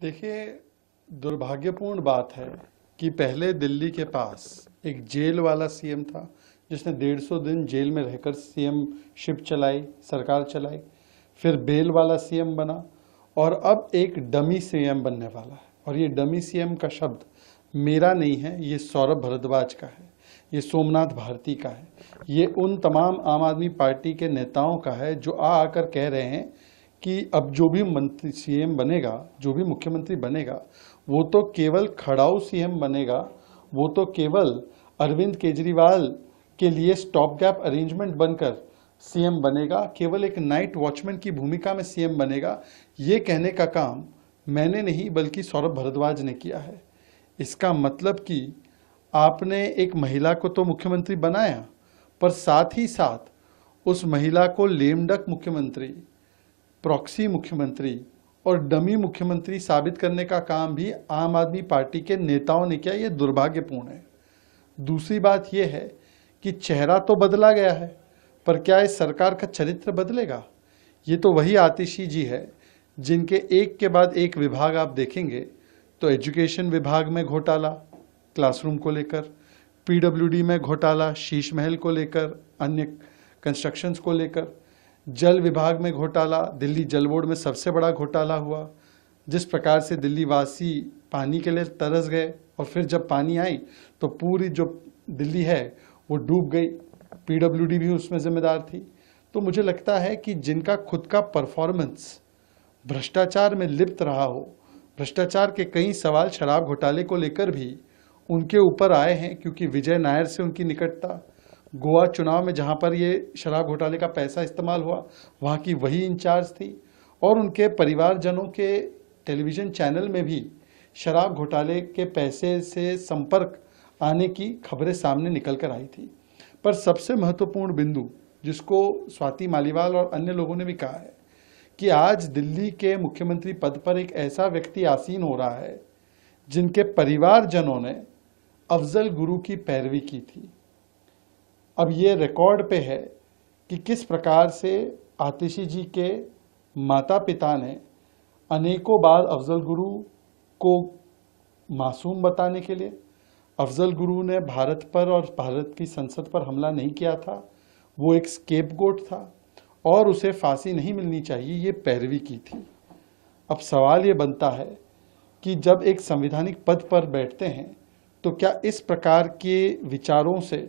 देखिए, दुर्भाग्यपूर्ण बात है कि पहले दिल्ली के पास एक जेल वाला सीएम था जिसने 150 दिन जेल में रहकर सीएम शिप चलाई, सरकार चलाई। फिर बेल वाला सीएम बना और अब एक डमी सीएम बनने वाला है। और ये डमी सीएम का शब्द मेरा नहीं है, ये सौरभ भारद्वाज का है, ये सोमनाथ भारती का है, ये उन तमाम आम आदमी पार्टी के नेताओं का है जो आकर कह रहे हैं कि अब जो भी मंत्री सीएम बनेगा, जो भी मुख्यमंत्री बनेगा, वो तो केवल खड़ाऊ सीएम बनेगा, वो तो केवल अरविंद केजरीवाल के लिए स्टॉप गैप अरेंजमेंट बनकर सीएम बनेगा, केवल एक नाइट वॉचमैन की भूमिका में सीएम बनेगा। ये कहने का काम मैंने नहीं बल्कि सौरभ भारद्वाज ने किया है। इसका मतलब कि आपने एक महिला को तो मुख्यमंत्री बनाया, पर साथ ही साथ उस महिला को लेम डक मुख्यमंत्री, प्रॉक्सी मुख्यमंत्री और डमी मुख्यमंत्री साबित करने का काम भी आम आदमी पार्टी के नेताओं ने किया। ये दुर्भाग्यपूर्ण है। दूसरी बात यह है कि चेहरा तो बदला गया है, पर क्या इस सरकार का चरित्र बदलेगा? ये तो वही आतिशी जी है जिनके एक के बाद एक विभाग आप देखेंगे तो एजुकेशन विभाग में घोटाला क्लासरूम को लेकर, पीडब्ल्यूडी में घोटाला शीश महल को लेकर, अन्य कंस्ट्रक्शंस को लेकर, जल विभाग में घोटाला, दिल्ली जल बोर्ड में सबसे बड़ा घोटाला हुआ। जिस प्रकार से दिल्ली वासी पानी के लिए तरस गए और फिर जब पानी आई तो पूरी जो दिल्ली है वो डूब गई, पीडब्ल्यूडी भी उसमें जिम्मेदार थी। तो मुझे लगता है कि जिनका खुद का परफॉर्मेंस भ्रष्टाचार में लिप्त रहा हो, भ्रष्टाचार के कई सवाल शराब घोटाले को लेकर भी उनके ऊपर आए हैं क्योंकि विजय नायर से उनकी निकटता, गोवा चुनाव में जहां पर ये शराब घोटाले का पैसा इस्तेमाल हुआ वहां की वही इंचार्ज थी, और उनके परिवारजनों के टेलीविज़न चैनल में भी शराब घोटाले के पैसे से संपर्क आने की खबरें सामने निकल कर आई थी। पर सबसे महत्वपूर्ण बिंदु जिसको स्वाति मालीवाल और अन्य लोगों ने भी कहा है कि आज दिल्ली के मुख्यमंत्री पद पर एक ऐसा व्यक्ति आसीन हो रहा है जिनके परिवारजनों ने अफजल गुरु की पैरवी की थी। अब ये रिकॉर्ड पे है कि किस प्रकार से आतिशी जी के माता पिता ने अनेकों बार अफजल गुरु को मासूम बताने के लिए, अफजल गुरु ने भारत पर और भारत की संसद पर हमला नहीं किया था, वो एक स्केपगोट था और उसे फांसी नहीं मिलनी चाहिए, ये पैरवी की थी। अब सवाल ये बनता है कि जब एक संवैधानिक पद पर बैठते हैं तो क्या इस प्रकार के विचारों से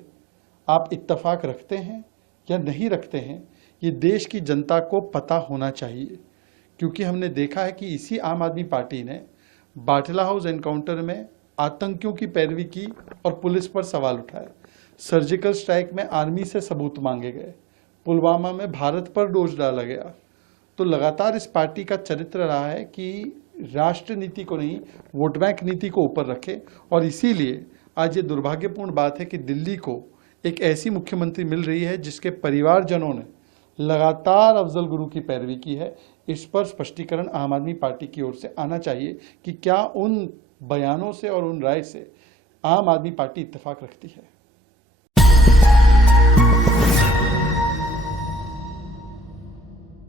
आप इत्तेफाक रखते हैं या नहीं रखते हैं, ये देश की जनता को पता होना चाहिए। क्योंकि हमने देखा है कि इसी आम आदमी पार्टी ने बाटला हाउस एनकाउंटर में आतंकियों की पैरवी की और पुलिस पर सवाल उठाए, सर्जिकल स्ट्राइक में आर्मी से सबूत मांगे गए, पुलवामा में भारत पर दोष डाला गया। तो लगातार इस पार्टी का चरित्र रहा है कि राष्ट्र नीति को नहीं, वोट बैंक नीति को ऊपर रखे, और इसीलिए आज ये दुर्भाग्यपूर्ण बात है कि दिल्ली को एक ऐसी मुख्यमंत्री मिल रही है जिसके परिवारजनों ने लगातार अफजल गुरु की पैरवी की है। इस पर स्पष्टीकरण आम आदमी पार्टी की ओर से आना चाहिए कि क्या उन बयानों से और उन राय से आम आदमी पार्टी इत्तेफाक रखती है।